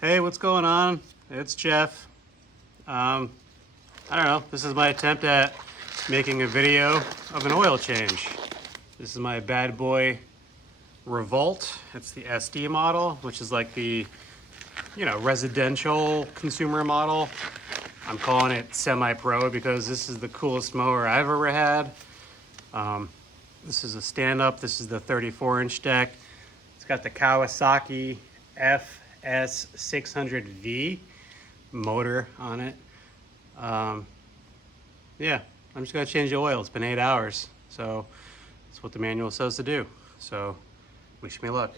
Hey, what's going on? It's Jeff. I don't know. This is my attempt at making a video of an oil change. This is my Bad Boy Revolt. It's the SD model, which is like the, residential consumer model. I'm calling it semi-pro because this is the coolest mower I've ever had. This is a stand-up. This is the 34-inch deck. It's got the Kawasaki FS600V motor on it. Yeah, I'm just gonna change the oil. It's been 8 hours, so that's what the manual says to do. So wish me luck.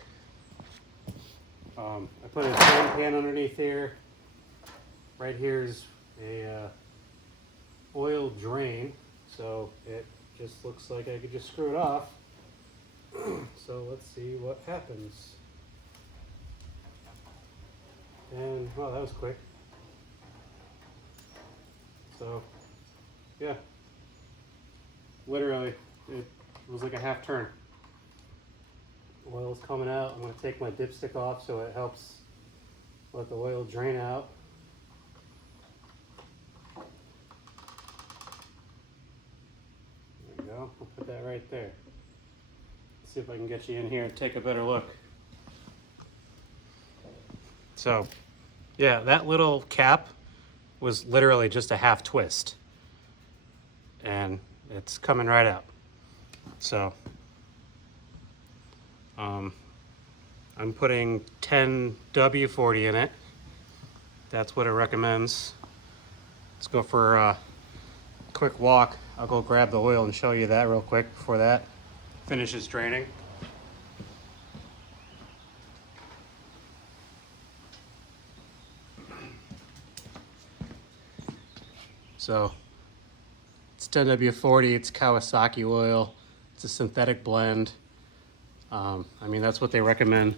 I put a drain pan underneath here. Right here's a oil drain, so it just looks like I could just screw it off. So let's see what happens. And well, that was quick. So yeah, literally it was like a half turn. Oil's coming out. I'm going to take my dipstick off so it helps let the oil drain out. There we go. I'll put that right there. Let's see if I can get you in here and take a better look. So yeah, that little cap was literally just a half twist and it's coming right out. So I'm putting 10 W40 in it. That's what it recommends. Let's go for a quick walk. I'll go grab the oil and show you that real quick before that finishes draining. So it's 10W40, it's Kawasaki oil. It's a synthetic blend. I mean, that's what they recommend.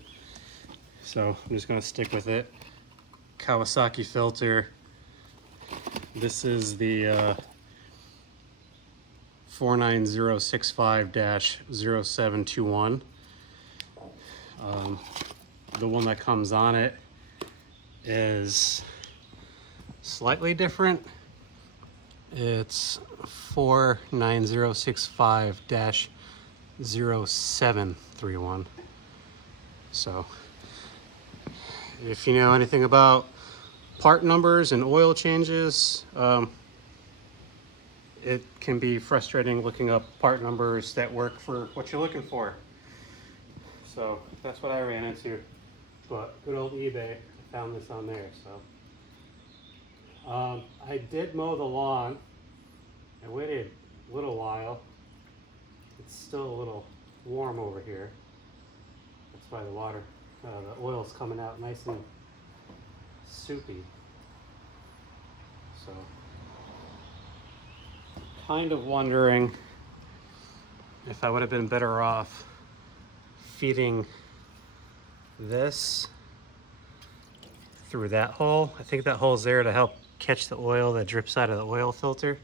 So I'm just gonna stick with it. Kawasaki filter. This is the 49065-0721. The one that comes on it is slightly different. It's 49065-0731. So if you know anything about part numbers and oil changes, it can be frustrating looking up part numbers that work for what you're looking for. So that's what I ran into. But good old eBay, I found this on there. So I did mow the lawn. I waited a little while. It's still a little warm over here. That's why the oil's coming out nice and soupy. So, kind of wondering if I would have been better off feeding this through that hole. I think that hole's there to help catch the oil that drips out of the oil filter.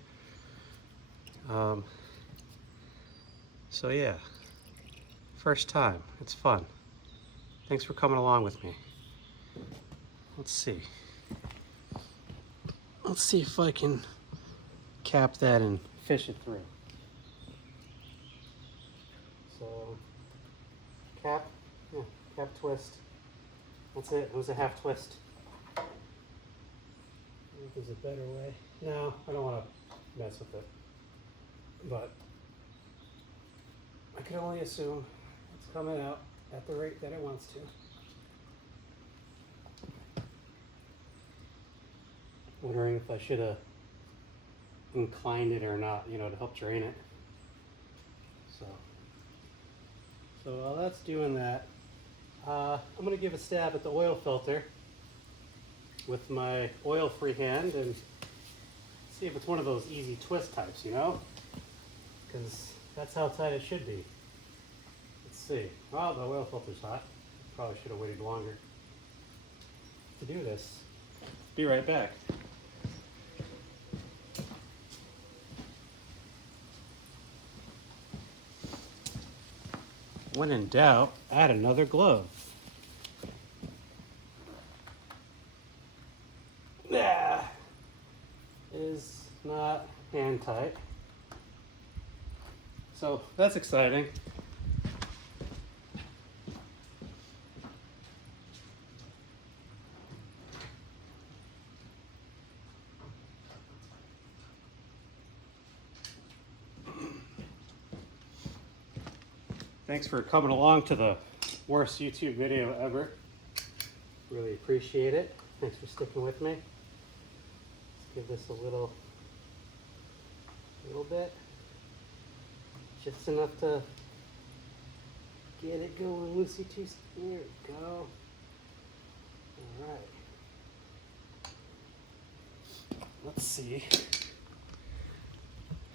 So yeah, first time, it's fun. Thanks for coming along with me. Let's see if I can cap that and fish it through. So cap twist. That's it, it was a half twist. I don't know if there's a better way. No, I don't want to mess with it. But I can only assume it's coming out at the rate that it wants to. Wondering if I should have inclined it or not, to help drain it. So while that's doing that, I'm going to give a stab at the oil filter with my oil-free hand and see if it's one of those easy twist types, because that's how tight it should be. Let's see. Well, the oil filter's hot. Probably should have waited longer to do this. Be right back. When in doubt, add another glove. not hand tight. So that's exciting. Thanks for coming along to the worst YouTube video ever. Really appreciate it. Thanks for sticking with me. Let's give this a little bit. Just enough to get it going loosey-toosey. There we go. All right. Let's see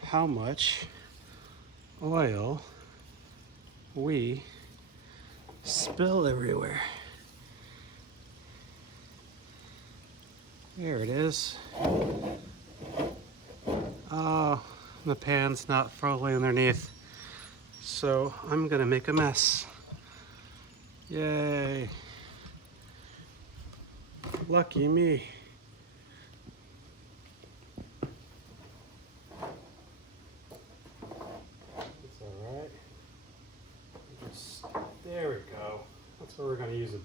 how much oil we spill everywhere. There it is. Oh, the pan's not fully underneath, so I'm gonna make a mess. Yay. Lucky me. It's all right. There we go. That's where we're gonna use a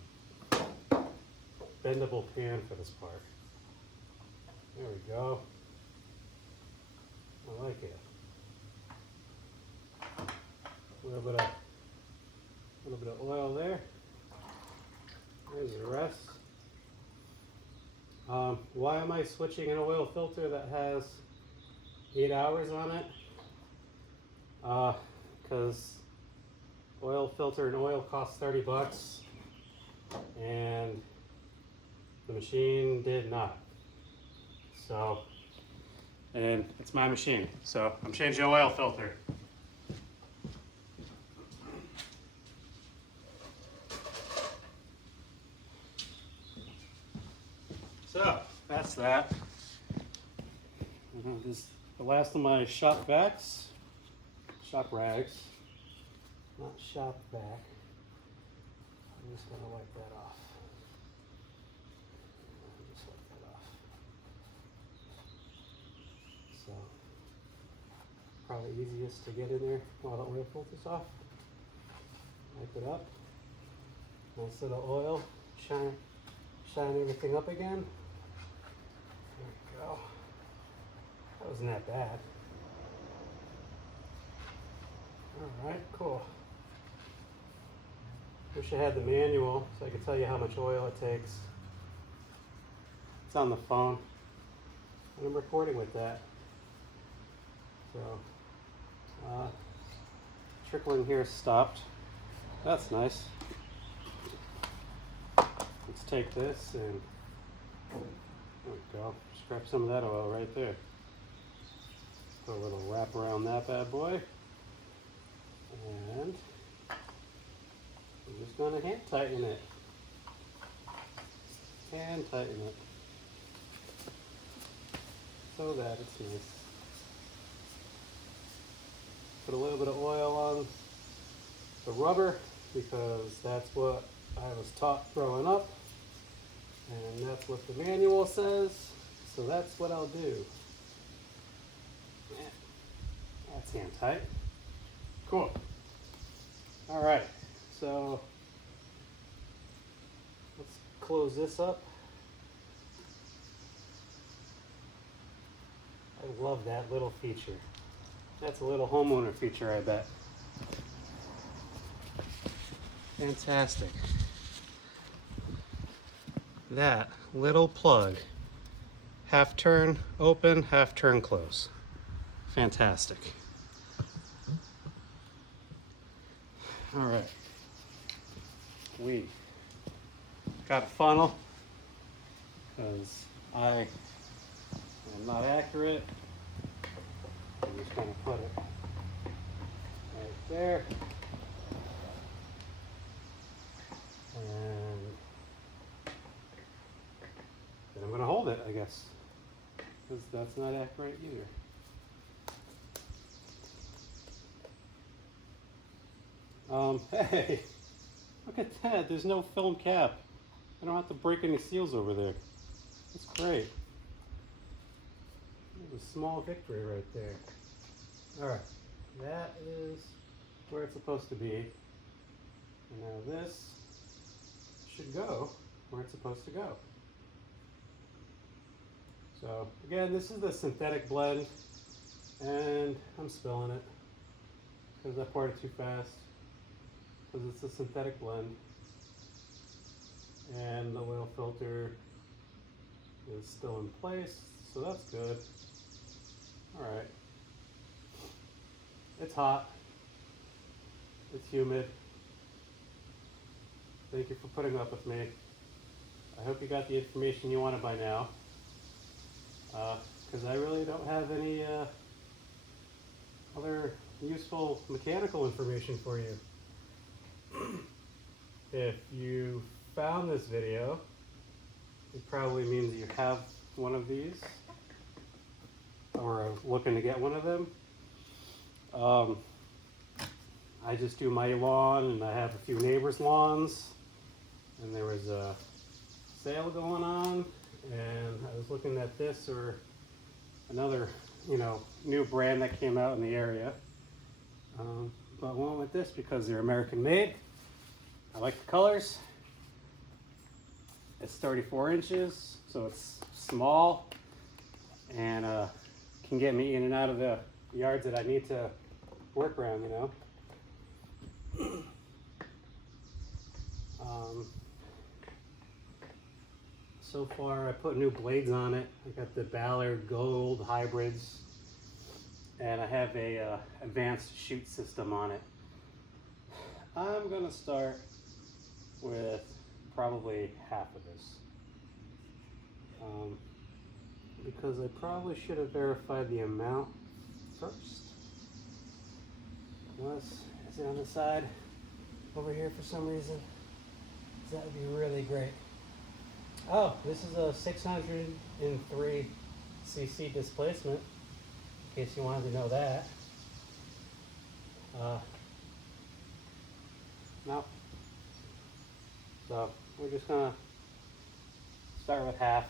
bendable pan for this part. There we go. I like it. A little bit of oil there. There's the rest. Why am I switching an oil filter that has 8 hours on it? Because oil filter and oil costs 30 bucks, and the machine did not. So, and it's my machine, so I'm changing the oil filter. So, that's that. This is the last of my shop rags. Not shop vac. I'm just going to wipe that off. Just wipe that off. So, probably easiest to get in there while the oil filter's off. Wipe it up. Nice little oil. Shine everything up again. There we go. That wasn't that bad. Alright, cool. Wish I had the manual so I could tell you how much oil it takes. It's on the phone, and I'm recording with that. So, trickling here stopped. That's nice. Let's take this and, there we go, just grab some of that oil right there. Put a little wrap around that bad boy. And I'm just going to hand tighten it. Hand tighten it. So that it's nice. Put a little bit of oil on the rubber because that's what I was taught growing up. And that's what the manual says. So that's what I'll do. Yeah. That's hand tight. Cool. All right, so let's close this up. I love that little feature. That's a little homeowner feature, I bet. Fantastic. That little plug, half turn open, half turn close. Fantastic. All right, we got a funnel because I am not accurate. I'm just going to put it right there. And then I'm going to hold it, I guess, because that's not accurate either. Hey, look at that. There's no film cap. I don't have to break any seals over there. That's great. a small victory right there. Alright, that is where it's supposed to be. And now this should go where it's supposed to go. So again, this is the synthetic blend, and I'm spilling it because I poured it too fast, because it's a synthetic blend. And the oil filter is still in place, so that's good. Alright. It's hot. It's humid. Thank you for putting up with me. I hope you got the information you wanted by now. Because I really don't have any other useful mechanical information for you. If you found this video, it probably means you have one of these or are looking to get one of them. I just do my lawn, and I have a few neighbors' lawns, and there was a sale going on, and I was looking at this or another, new brand that came out in the area. But I went with this because they're American made. I like the colors. It's 34 inches, so it's small, and can get me in and out of the yards that I need to work around, So far I put new blades on it. I got the Ballard Gold hybrids, and I have a advanced chute system on it. I'm gonna start with probably half of this, because I probably should have verified the amount first. Unless, is it on the side over here for some reason? That would be really great. Oh, this is a 603 cc displacement, in case you wanted to know that. No. So we're just gonna start with half,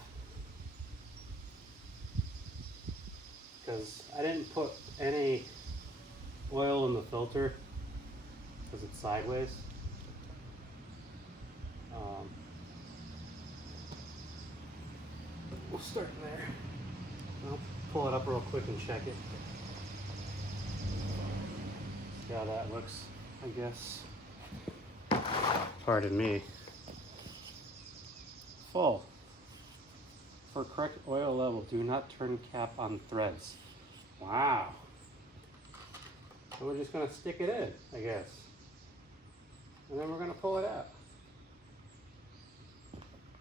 because I didn't put any oil in the filter because it's sideways. We'll start there. I'll pull it up real quick and check it. See how that looks, I guess. Pardon me. Full. For correct oil level, do not turn cap on threads. Wow. So we're just going to stick it in, I guess. And then we're going to pull it out.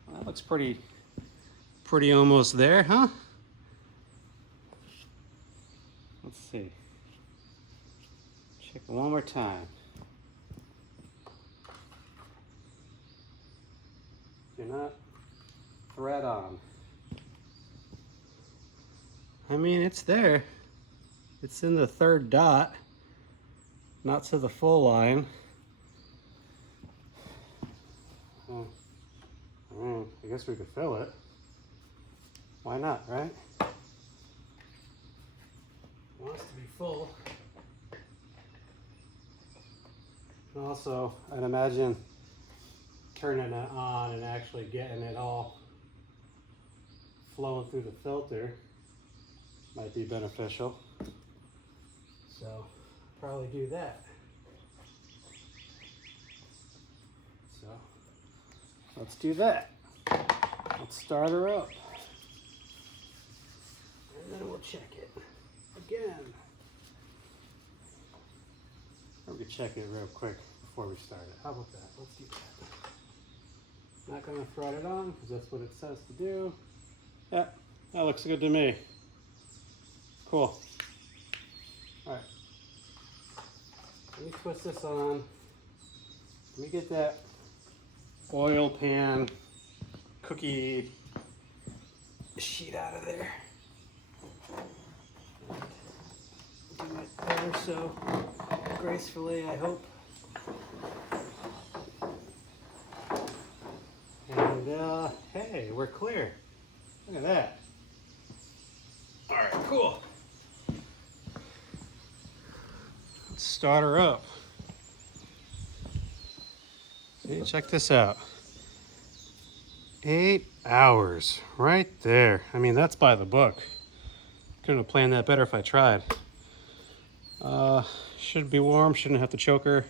Well, that looks pretty almost there, huh? Let's see. Check it one more time. Do not thread on. I mean, it's there. It's in the third dot, not to the full line. I guess we could fill it. Why not, right? It wants to be full. And also, I'd imagine turning it on and actually getting it all flowing through the filter might be beneficial. So, probably do that. So, let's do that. Let's start her up. And then we'll check it again. Or we can check it real quick before we start it. How about that? Let's do that. Not gonna thread it on because that's what it says to do. Yeah, that looks good to me. Cool. All right. Let me twist this on. Let me get that oil pan cookie sheet out of there. Do it ever so gracefully, I hope. And hey, we're clear. Look at that. All right. Cool. Let's start her up. See, check this out. 8 hours right there. I mean, that's by the book. Couldn't have planned that better if I tried. Should be warm, shouldn't have to choke her.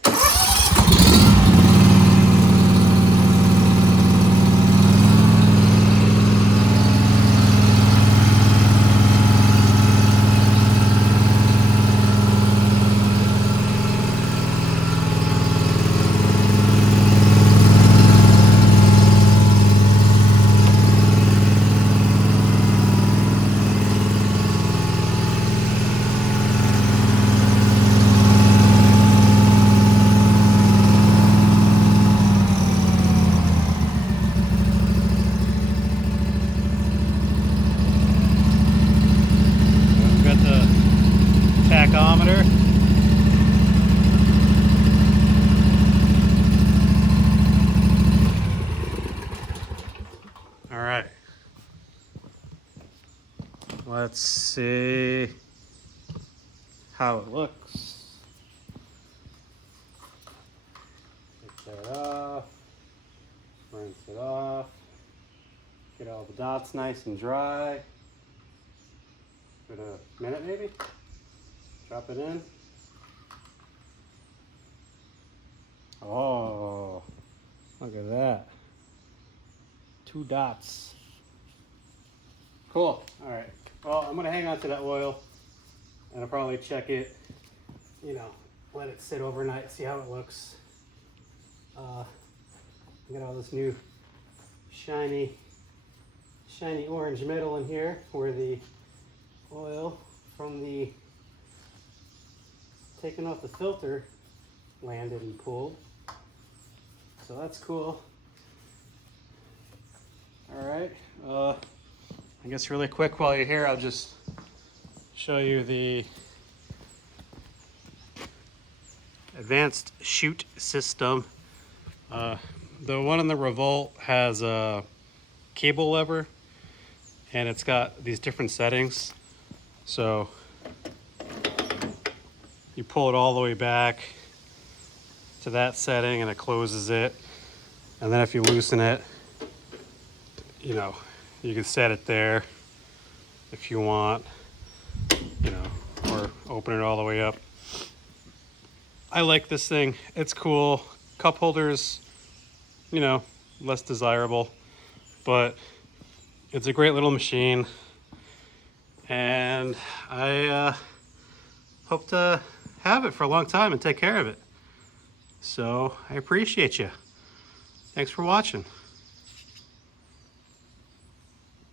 Tachometer. All right. Let's see how it looks. Take that off. Rinse it off. Get all the dots nice and dry. Give it a minute maybe. Drop it in. Oh, look at that. 2 dots. Cool. All right. Well, I'm gonna hang on to that oil and I'll probably check it, you know, let it sit overnight, see how it looks. Got all this new shiny orange metal in here where the oil from the taking off the filter landed and pulled. So that's cool. All right. I guess really quick while you're here, I'll just show you the advanced chute system. The one in the Revolt has a cable lever and it's got these different settings. So you pull it all the way back to that setting and it closes it. And then if you loosen it, you know, you can set it there if you want, you know, or open it all the way up. I like this thing. It's cool. Cup holders, you know, less desirable, but it's a great little machine. And I hope to have it for a long time and take care of it. So I appreciate you. Thanks for watching.